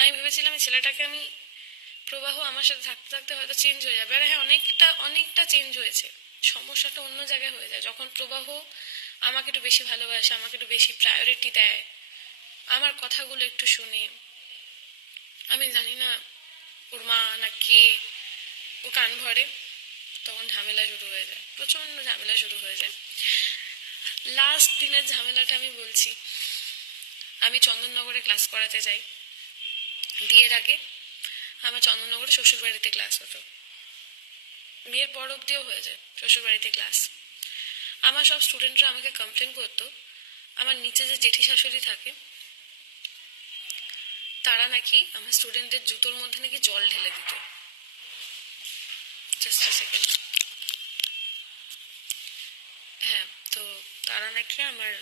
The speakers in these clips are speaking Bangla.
আমি ভেবেছিলাম এই ছেলেটাকে আমি প্রবাহ আমার সাথে থাকতে থাকতে হয়তো চেঞ্জ হয়ে যাবে, আর হ্যাঁ অনেকটা অনেকটা চেঞ্জ হয়েছে। সমস্যাটা অন্য জায়গায় হয়ে যায় যখন প্রবাহ আমাকে একটু বেশি ভালোবাসে, আমাকে একটু বেশি প্রায়োরিটি দেয়, আমার কথাগুলো একটু শুনে। আমি জানি না ওর মা না কে ও কান ভরে, তখন ঝামেলা শুরু হয়ে যায়, প্রচণ্ড ঝামেলা শুরু হয়ে যায়। লাস্ট দিনের ঝামেলাটা আমি বলছি। আমি চন্দননগরে ক্লাস করাতে যাই। বিয়ের আগে আমার চন্দননগরে শ্বশুরবাড়িতে ক্লাস হতো, বিয়ের পর অব্দিও হয়ে যায় শ্বশুরবাড়িতে ক্লাস। আমার সব স্টুডেন্টরা আমাকে কমপ্লেন করতো আমার নিচে যে জেঠি শাশুড়ি থাকে তারা নাকি আমার স্টুডেন্টদের জুতোর মধ্যে নাকি জল ঢেলে দিত। Just second. হ্যাঁ, তো তারা নাকি আমার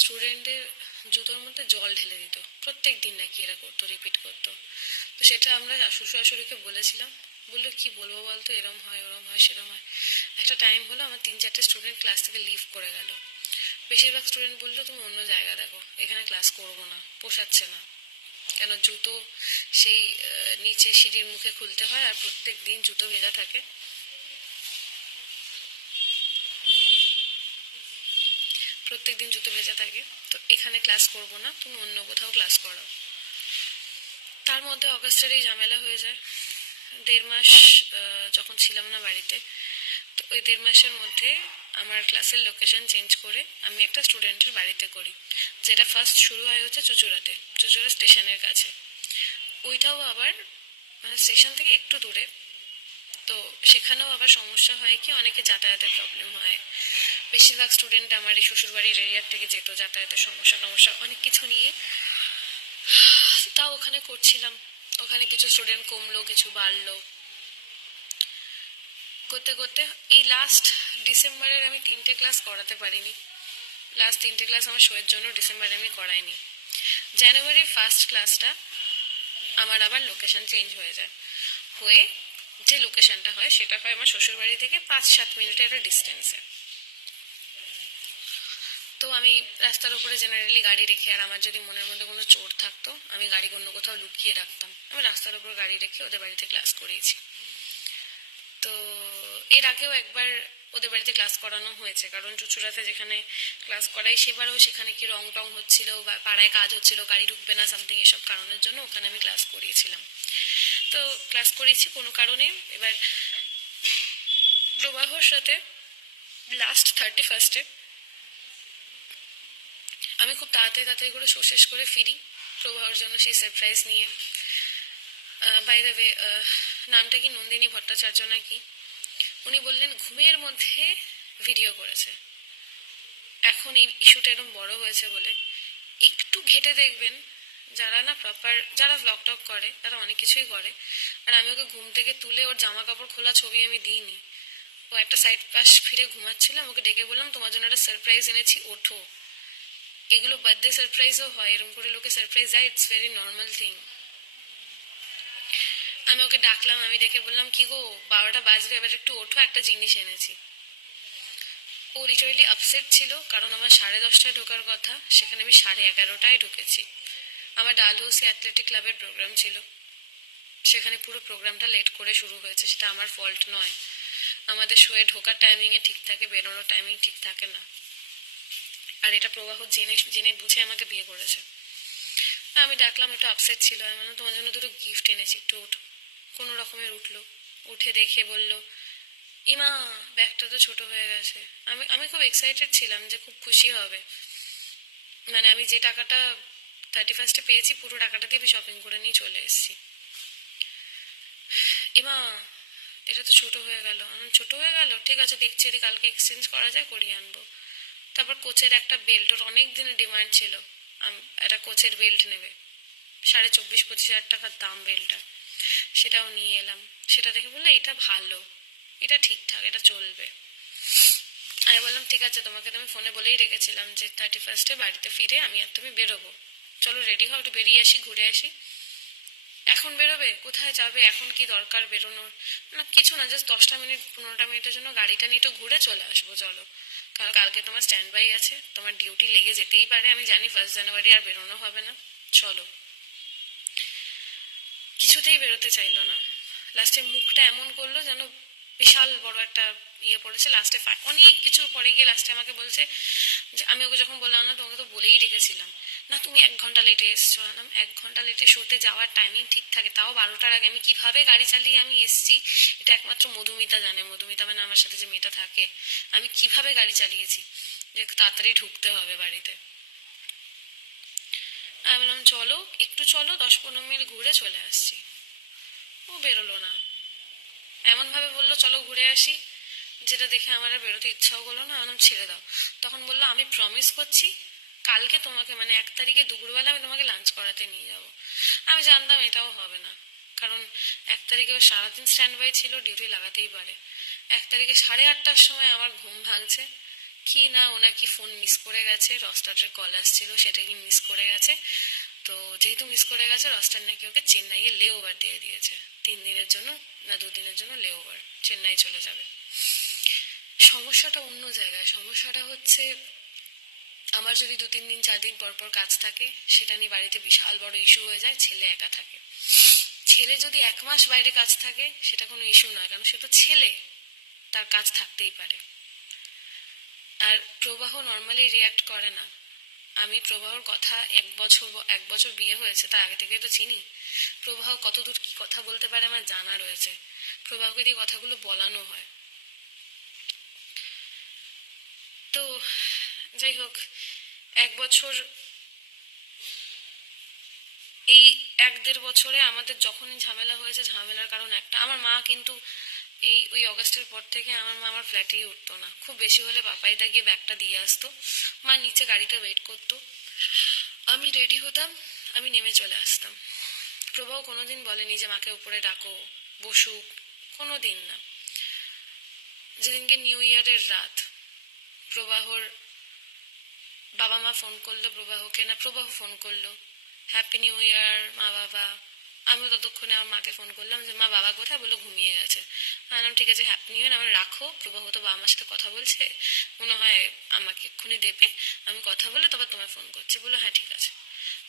স্টুডেন্টদের জুতোর মধ্যে জল ঢেলে দিত, প্রত্যেক দিন নাকি এরা করতো, রিপিট করতো। তো সেটা আমরা শ্বশুর শাশুড়িকে বলেছিলাম। বললো কি বলবো বলতো, এরম হয় ওরম হয় সেরম হয়। একটা টাইম হলো আমার 3-4টে স্টুডেন্ট ক্লাস থেকে লিভ করে গেল। বেশিরভাগ স্টুডেন্ট বললো তুমি অন্য জায়গা দেখো, এখানে ক্লাস করবো না, পোষাচ্ছে না। কেন জুতো সেই নিচে সিঁড়ির মুখে খুলতে হয়, আর প্রত্যেক দিন জুতো ভেজা থাকে। প্রত্যেক দিন জুতো ভেজা থাকে, তো এখানে ক্লাস করবো না, তুমি অন্য কোথাও ক্লাস করো। তার মধ্যে অগাস্টের এই ঝামেলা হয়ে যায়। 1.5 মাস যখন ছিলাম না বাড়িতে, তো ওই 1.5 মাসের মধ্যে আমার ক্লাসের লোকেশন চেঞ্জ করে আমি একটা স্টুডেন্টের বাড়িতে করি, যেটা ফার্স্ট শুরু হয় হচ্ছে চুঁচুড়াতে, চুঁচুড়া স্টেশনের কাছে। ওইটাও আবার মানে স্টেশন থেকে একটু দূরে। তো সেখানেও আবার সমস্যা হয় কি, অনেকে যাতায়াতের প্রবলেম হয়। বেশিরভাগ স্টুডেন্ট আমার এই শ্বশুরবাড়ির এরিয়ার থেকে যেত, যাতায়াতের সমস্যা টমস্যা অনেক কিছু নিয়ে। তাও ওখানে করছিলাম। ওখানে কিছু স্টুডেন্ট কমলো, কিছু বাড়লো, করতে করতে এই লাস্ট ডিসেম্বরের আমি 3টে ক্লাস করাতে পারিনি। লাস্ট 3টে ক্লাস আমার শোয়ের জন্য ডিসেম্বরে আমি করাইনি। জানুয়ারির ফার্স্ট ক্লাসটা আমার আবার লোকেশন চেঞ্জ হয়ে যায়, হয়ে যে লোকেশনটা হয় সেটা হয় আমার শ্বশুরবাড়ি থেকে 5-7 মিনিটের একটা ডিস্টেন্সে। তো আমি রাস্তার উপরে জেনারেলি গাড়ি রেখে, আর আমার যদি মনের মধ্যে কোনো চোর থাকতো আমি গাড়ি অন্য কোথাও লুকিয়ে রাখতাম, আমি রাস্তার উপর গাড়ি রেখে ওদের বাড়িতে ক্লাস করিয়েছি। তো এর আগেও একবার ওদের বাড়িতে ক্লাস করানো হয়েছে, কারণ চুচুড়াতে যেখানে ক্লাস করাই সেবারও সেখানে কি রং টং হচ্ছিল বা পাড়ায় কাজ হচ্ছিল, গাড়ি ঢুকবে না সামথিং, এসব কারণের জন্য ওখানে আমি ক্লাস করিয়েছিলাম। তো ক্লাস করিয়েছি কোনো কারণে। এবার প্রবাহর সাথে লাস্ট 31স্টে আমি খুব তাড়াতাড়ি তাড়াতাড়ি করে শো শেষ করে ফিরি প্রবাহর জন্য সেই সারপ্রাইজ নিয়ে। বাই দ্য ওয়ে, নামটা কি নন্দিনী ভট্টাচার্য নাকি, উনি বললেন ঘুমের মধ্যে ভিডিও করেছে। এখন এই ইস্যুটা এরকম বড় হয়েছে বলে একটু ঘেটে দেখবেন, যারা না প্রপার, যারা ব্লগ টক করে তারা অনেক কিছুই করে। আর আমি ওকে ঘুম থেকে তুলে ওর জামা কাপড় খোলা ছবি আমি দিইনি। ও একটা সাইড পাশ ফিরে ঘুমাচ্ছিলাম, ওকে ডেকে বললাম তোমার জন্য একটা সারপ্রাইজ এনেছি, ওঠো। এগুলো বার্থডে সারপ্রাইজও হয়, এরকম করে লোকে সারপ্রাইজ দেয়, ইটস ভেরি নর্মাল থিং। আমি ওকে ডাকলাম, আমি ডেকে বললাম কি গো 12টা বাজবে, এবার একটু ওঠো, একটা জিনিস এনেছি। ও লিটারেলি আপসেট ছিল, কারণ আমার 10:30টায় ঢোকার কথা, সেখানে আমি 11:30টায় ঢুকেছি। আমার ডালহৌসি অ্যাথলেটিক ক্লাবের প্রোগ্রাম ছিল, সেখানে পুরো প্রোগ্রামটা লেট করে শুরু হয়েছে, সেটা আমার ফল্ট নয়। আমাদের শোয়ে ঢোকার টাইমিংয়ে ঠিক থাকে, বেরোনোর টাইমিং ঠিক থাকে না। আর এটা প্রবাহ জেনে জেনে বুঝে আমাকে বিয়ে করেছে। আমি ডাকলাম, একটু আপসেট ছিল, আমি বললাম তোমার জন্য দুটো গিফট এনেছি, একটু ওঠো। কোনো রকমের উঠলো, উঠে দেখে বলল ইমা ব্যাগটা তো ছোট হয়ে গেছে। আমি আমি খুব এক্সাইটেড ছিলাম যে খুব খুশি হবে, মানে আমি যে টাকাটা 31স্টে পেয়েছি পুরো টাকাটা দিয়ে আমি শপিং করে নিয়ে চলে এসেছি। ইমা এটা তো ছোট হয়ে গেল। আমি ছোট হয়ে গেল, ঠিক আছে দেখছি যদি কালকে এক্সচেঞ্জ করা যায় করিয়ে আনবো। তারপর কোচের একটা বেল্ট, ওর অনেক দিনের ডিমান্ড ছিল একটা কোচের বেল্ট নেবে, 24-25 হাজার টাকার দাম বেল্টটা, সেটাও নিয়ে এলাম। সেটা দেখে বললে এটা ভালো, এটা ঠিকঠাক, এটা চলবে। আমি বললাম ঠিক আছে, তোমাকে তো আমি ফোনে বলেই রেখেছিলাম যে 31স্টে বাড়িতে ফিরে আমি আর তুমি বেরোবো, চলো রেডি হও, একটু বেরিয়ে আসি, ঘুরে আসি। এখন বেরোবে? কোথায় যাবে? এখন কি দরকার বেরোনোর? না কিছু না, জাস্ট 10টা মিনিট 15টা মিনিটের জন্য গাড়িটা নিয়ে একটু ঘুরে চলে আসবো, চলো। কারণ কালকে তোমার স্ট্যান্ড বাই আছে, তোমার ডিউটি লেগে যেতেই পারে, আমি জানি 1 জানুয়ারি আর বেরোনো হবে না, চলো। কিছুতেই বেরোতে চাইলো না। লাস্টে মুখটা এমন করলো যেন বিশাল বড় একটা ইয়ে পড়েছে। লাস্টে অনেক কিছুর পরে গিয়ে লাস্টে আমাকে বলছে যে, আমি ওকে যখন বললাম না তোমাকে তো বলেই রেখেছিলাম, না তুমি 1 ঘন্টা লেটে এসছো। আলাম 1 ঘন্টা লেটে শোতে যাওয়ার টাইমিং ঠিক থাকে, তাও 12টার আগে আমি কিভাবে গাড়ি চালিয়ে আমি এসছি এটা একমাত্র মধুমিতা জানে। মধুমিতা মানে আমার সাথে যে মেয়েটা থাকে, আমি কিভাবে গাড়ি চালিয়েছি যে তাড়াতাড়ি ঢুকতে হবে বাড়িতে। আমি বললাম চলো একটু চলো, 10-15 মিনিট ঘুরে চলে আসছি। ও বেরোলো না, এমনভাবে বললো চলো ঘুরে আসি, যেটা দেখে আমার আর বেরোতে ইচ্ছাও করলো না। আমি ছেড়ে দাও। তখন বললো আমি প্রমিস করছি কালকে তোমাকে মানে 1 তারিখে দুপুরবেলা আমি তোমাকে লাঞ্চ করাতে নিয়ে যাব। আমি জানতাম এটাও হবে না, কারণ 1 তারিখে ও সারাদিন স্ট্যান্ড বাই ছিল, ডিউটি লাগাতেই পারে। 1 তারিখে 8:30টার সময় আমার ঘুম ভাঙছে কি না, ও নাকি ফোন মিস করে গেছে, রস্টারের কল আসছিল সেটাকে মিস করে গেছে। তো যেহেতু মিস করে গেছে, রস্টার নাকি ওকে চেন্নাইয়ে লে ওভার দিয়ে দিয়েছে, 3 দিনের জন্য না 2 দিনের জন্য লে ওভার, চেন্নাই চলে যাবে। সমস্যাটা অন্য জায়গায়। সমস্যাটা হচ্ছে আমার যদি 2-3 দিন 4 দিন পর পর কাজ থাকে, সেটা নিয়ে বাড়িতে বিশাল বড় ইস্যু হয়ে যায়। ছেলে একা থাকে, ছেলে যদি 1 মাস বাইরে কাজ থাকে সেটা কোনো ইস্যু নয়, কারণ সে তো ছেলে, তার কাজ থাকতেই পারে। আর প্রবাহ নর্মালি রিয়াক্ট করে না। আমি প্রবাহর কথা 1 বছর বিয়ে হয়েছে তার আগে থেকে তো চিনি। প্রবাহ কতদূর কি কথা বলতে পারে আমার জানা রয়েছে, প্রবাহকে দিয়ে কথাগুলো বলানো হয়। তো যাই হোক, 1 বছর, এই 1-1.5 বছরে আমাদের যখনই ঝামেলা হয়েছে, ঝামেলার কারণ একটা, আমার মা কিন্তু ওই অগাস্টের পর থেকে আমার মা আমার ফ্ল্যাটেই উঠতো না। খুব বেশি হলে পাপাইদা গিয়ে ব্যাগটা দিয়ে আসতো, মা নিচে গাড়িটা ওয়েট করতো, আমি রেডি হতাম, আমি নেমে চলে আসতাম। প্রবাহ কোনোদিন বলেনি যে মাকে উপরে ডাকো, বসুক, কোনো দিন না। যেদিনকে নিউ ইয়ারের রাত, প্রবাহর বাবা মা ফোন করলো প্রবাহকে, না প্রবাহ ফোন করলো, হ্যাপি নিউ ইয়ার মা বাবা। আমিও ততক্ষণে আমার মাকে ফোন করলাম যে মা বাবা কোথায়, বললো ঘুমিয়ে গেছে। বললাম ঠিক আছে হ্যাপি নিউ ইয়ার, আমার রাখো, প্রবাহ তো বাবা মার সাথে কথা বলছে, মনে হয় আমাকে এক্ষুনি দেবে, আমি কথা বলে তবে তোমায় ফোন করছি। বললো হ্যাঁ ঠিক আছে।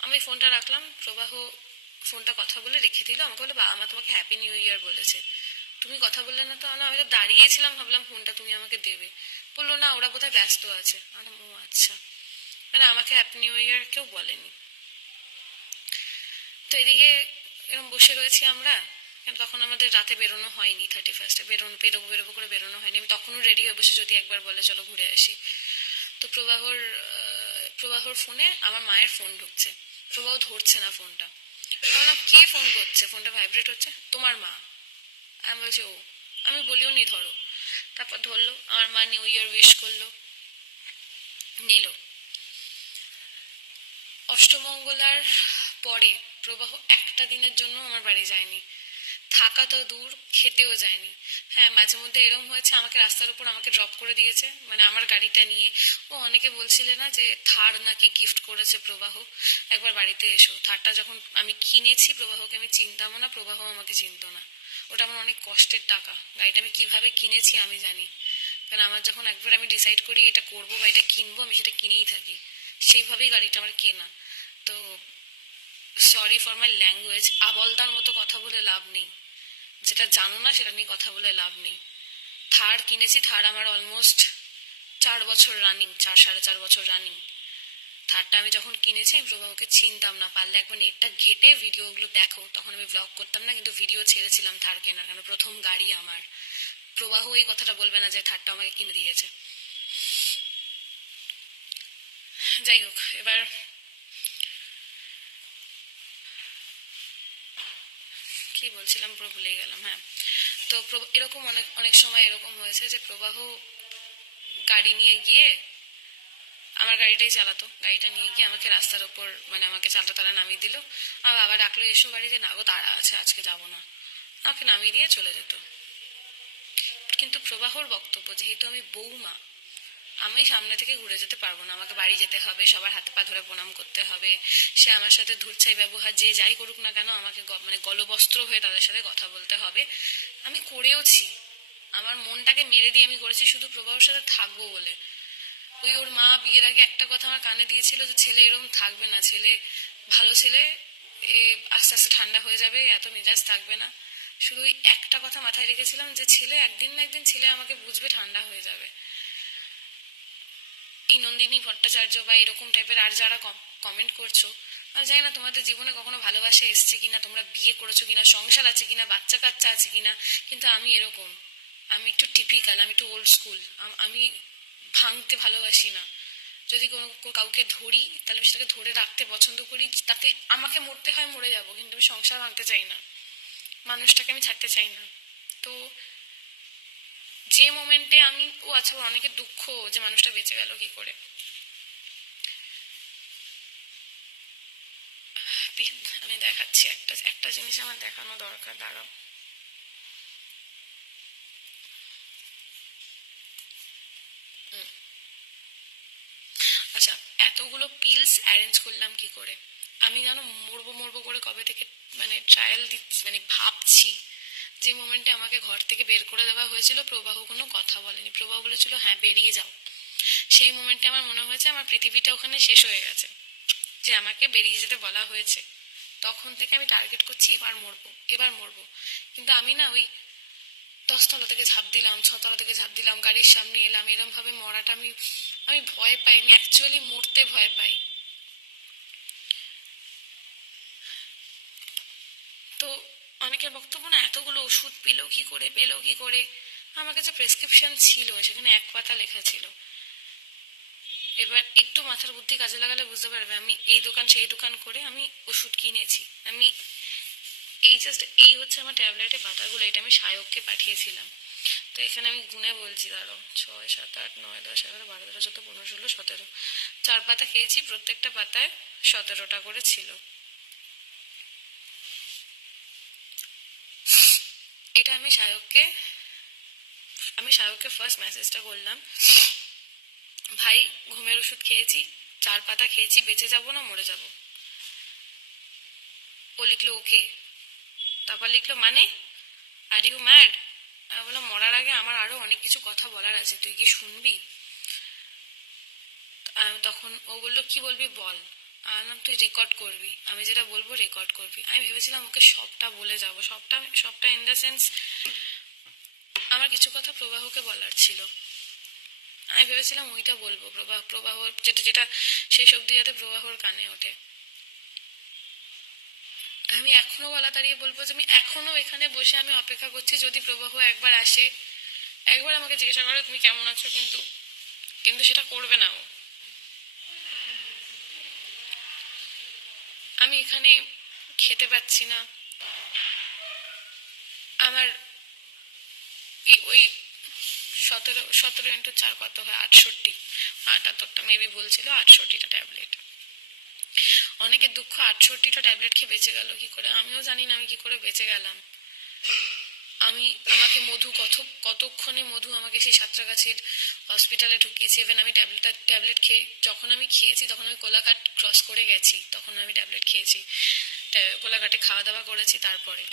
আমি ফোনটা রাখলাম, প্রবাহ ফোনটা কথা বলে রেখে দিল। আমাকে বললো বাবা মা তোমাকে হ্যাপি নিউ ইয়ার বলেছে, তুমি কথা বললে না তো। আমি তো দাঁড়িয়েছিলাম, ভাবলাম ফোনটা তুমি আমাকে দেবে। বললো না ওরা বোধহয় ব্যস্ত আছে। ও আচ্ছা, মানে আমাকে হ্যাপি নিউ ইয়ার কেউ বলেনি। তো এদিকে এরকম বসে রয়েছি আমরা, কেন তখন আমাদের রাতে বেরোনো হয়নি, 31-এ বেরোবো বেরোবো করে বেরোনো হয়নি। আমি তখনও রেডি হয়ে বসে, যদি একবার বলে চলো ঘুরে আসি। তো প্রবাহর ফোনে আমার মায়ের ফোন ঢুকছে, প্রবাহ ধরছে না ফোনটা। বললাম কে ফোন করছে, ফোনটা ভাইব্রেট হচ্ছে, তোমার মা। আমি বলছি ও, আমি বলিও নি ধরো। তারপর ধরলো, আমার মা নিউ ইয়ার উইশ করলো, নিল। অষ্টমঙ্গলার পরে প্রবাহ একটা দিনের জন্য আমার বাড়ি যায়নি, থাকা তো দূর, খেতেও যায়নি। হ্যাঁ মাঝে মধ্যে এরম হয়েছে, আমাকে রাস্তার উপর আমাকে ড্রপ করে দিয়েছে, মানে আমার গাড়িটা নিয়ে। ও অনেকে বলছিলে না যে থার নাকি গিফট করেছে প্রবাহ, একবার বাড়িতে এসো। থারটা যখন আমি কিনেছি, প্রবাহকে আমি চিনতামও না, প্রবাহ আমাকে চিনতো না। ওটা আমার অনেক কষ্টের টাকা, গাড়িটা আমি কিভাবে কিনেছি আমি জানি, কারণ আমার যখন একবার আমি ডিসাইড করি এটা করবো বা এটা কিনবো, আমি সেটা কিনেই থাকি, সেইভাবেই গাড়িটা আমার কেনা। তো সরি ফর মাই ল্যাঙ্গুয়েজ, আবলদার মতো কথা বলে লাভ নেই, যেটা জানো না সেটা নিয়ে কথা বলে লাভ নেই। থার কিনেছি, থার আমার অলমোস্ট 4 বছর রানিং, 4-4.5 বছর রানিং। থারটা আমি যখন কিনেছি আমি প্রবাহকে চিনতাম না, পারলে একবার নেটটা ঘেটে ভিডিওগুলো দেখো, তখন আমি ব্লগ করতাম না, কিন্তু ভিডিও ছেড়েছিলাম থার কেনার, কারণ প্রথম গাড়ি আমার। প্রবাহ এই কথাটা বলবে না যে থারটা আমাকে কিনে দিয়েছে। যাই হোক, এবার কি বলছিলাম পুরো ভুলে গেলাম। হ্যাঁ, তো এরকম অনেক অনেক সময় এরকম হয়েছে যে প্রবাহ গাড়ি নিয়ে গিয়ে, আমার গাড়িটাই চালাতো, গাড়িটা নিয়ে গিয়ে আমাকে রাস্তার ওপর মানে আমাকে চালটা তারা নামিয়ে দিল। আর বাবা ডাকলো এসো বাড়িতে, না গো তারা আছে আজকে যাব না, আমাকে নামিয়ে দিয়ে চলে যেত। কিন্তু প্রবাহর বক্তব্য, যেহেতু আমি বৌমা, আমি সামনে থেকে ঘুরে যেতে পারবো না, আমাকে বাড়ি যেতে হবে, সবার হাতে পা ধরে প্রণাম করতে হবে, সে আমার সাথে ধূর্ছাই ব্যবহার যে যাই করুক না কেন, আমাকে মানে গলবস্ত্র হয়ে তাদের সাথে কথা বলতে হবে। আমি করেওছি, আমার মনটাকে মেরে দিয়ে আমি করেছি শুধু প্রবাহের সাথে থাকবো বলে। ওর মা বিয়ের আগে একটা কথা আমার কানে দিয়েছিল যে ছেলে এরকম থাকবে না, ছেলে ভালো ছেলে আস্তে আস্তে ঠান্ডা হয়ে যাবে, এত মেজাজ থাকবে না। শুধু ওই একটা কথা মাথায় রেখেছিলাম যে ছেলে একদিন না একদিন ছেলে আমাকে বুঝবে, ঠান্ডা হয়ে যাবে। এই নন্দিনী ভট্টাচার্য বা এরকম টাইপের আর যারা কমেন্ট করছো, আমি জানি না তোমাদের জীবনে কখনো ভালোবাসা এসছে কিনা, তোমরা বিয়ে করেছো কিনা, সংসার আছে কিনা, বাচ্চা কাচ্চা আছে কিনা, কিন্তু আমি এরকম, আমি একটু টিপিক্যাল, আমি একটু ওল্ড স্কুল। আমি ভাঙতে ভালোবাসি না। যদি কোনো কাউকে ধরি তাহলে আমি সেটাকে ধরে রাখতে পছন্দ করি, তাতে আমাকে মরতে হয় মরে যাব, কিন্তু আমি সংসার ভাঙতে চাই না, মানুষটাকে আমি ছাড়তে চাই না। তো যে মোমেন্টে আমি আচ্ছা, ওর অনেকের দুঃখ যে মানুষটা বেঁচে গেল কি করে। আমি দেখাচ্ছি একটা একটা জিনিস আমার দেখানো দরকার, দাঁড়াও। আচ্ছা, এতগুলো পিলস অ্যারেঞ্জ করলাম কি করে? আমি জানো মরবো মরবো করে কবে থেকে মানে ট্রায়াল দিচ্ছি, মানে ভাবছি। যে মোমেন্টে আমাকে ঘর থেকে বের করে দেওয়া হয়েছিল, প্রবাহ কোনো কথা বলেনি, প্রবাহ বলেছিল হ্যাঁ বেরিয়ে যাও। সেই মোমেন্টে আমার মনে হয়েছে আমার পৃথিবীটা ওখানে শেষ হয়ে গেছে, যে আমাকে বেরিয়ে যেতে বলা হয়েছে। তখন থেকে আমি টার্গেট করছি এবার মরবো, এবার মরবো। কিন্তু আমি না ওই 10 তলা থেকে ঝাঁপ দিলাম, 6 তলা থেকে ঝাঁপ দিলাম, গাড়ির সামনে এলাম, এরম ভাবে মরাটা আমি আমি ভয় পাই, আমি অ্যাকচুয়ালি মরতে ভয় পাই। তো অনেকের বক্তব্য না এতগুলো ওষুধ পেলো কি করে, পেলো কি করে। আমার কাছে প্রেসক্রিপশন ছিল, সেখানে 1 পাতা লেখা ছিল। এবার একটু মাথার বুদ্ধি কাজে লাগালে বুঝতে পারবে আমি এই দোকান সেই দোকান করে আমি ওষুধ কিনেছি। আমি এই হচ্ছে আমার ট্যাবলেটের পাতাগুলো, এটা আমি সায়ককে পাঠিয়েছিলাম। তো এখানে আমি গুনে বলছি, ধরো 6, 7, 8, 9, 10, 11, 12, 13, 14, 15, 16, 17, 4 পাতা খেয়েছি, প্রত্যেকটা পাতায় 17টা করে ছিল। এটা আমি সায়ককে ফার্স্ট মেসেজটা করলাম, ভাই ঘুমের ওষুধ খেয়েছি, 4 পাতা খেয়েছি, বেঁচে যাব না মরে যাব। ও লিখলো ওকে, তারপর লিখলো মানে আর ইউ ম্যাড? আমি বললাম মরার আগে আমার আরো অনেক কিছু কথা বলার আছে, তুই কি শুনবি? তখন ও বললো কি বলবি বল। আমি তুই রেকর্ড করবি, আমি যেটা বলবো রেকর্ড করবি। আমি ভেবেছিলাম ওকে সবটা বলে যাব, সবটা সবটা ইন দ্য সেন্স আমার কিছু কথা প্রবাহকে বলার ছিল। আমি ভেবেছিলাম ওইটা বলবো, প্রবাহ যেটা যেটা শেষ অব্দি যাতে প্রবাহর কানে ওঠে। আমি এখনো গলা দাঁড়িয়ে বলবো যে আমি এখনো এখানে বসে আমি অপেক্ষা করছি, যদি প্রবাহ একবার আসে, একবার আমাকে জিজ্ঞাসা করে তুমি কেমন আছো, কিন্তু কিন্তু সেটা করবে না ও। আমি এখানে খেতে পাচ্ছি না, আমার ওই 17 × 4 কত হয়, 68, 78টা মেবি বলছিল, 68টা ট্যাবলেট। অনেকের দুঃখ 68টা ট্যাবলেট খেয়ে বেঁচে গেল কি করে, আমিও জানি না আমি কি করে বেঁচে গেলাম। আমাকে মধু কতক্ষণে মধু আমাকে সেই সাঁতরাগাছির হসপিটালে ঢুকিয়েছে। ইভেন আমি ট্যাবলেট খেয়ে যখন আমি খেয়েছি তখন আমি কোলাঘাট ক্রস করে গেছি, তখন আমি ট্যাবলেট খেয়েছি, কোলাঘাটে খাওয়া দাওয়া করেছি। তারপরে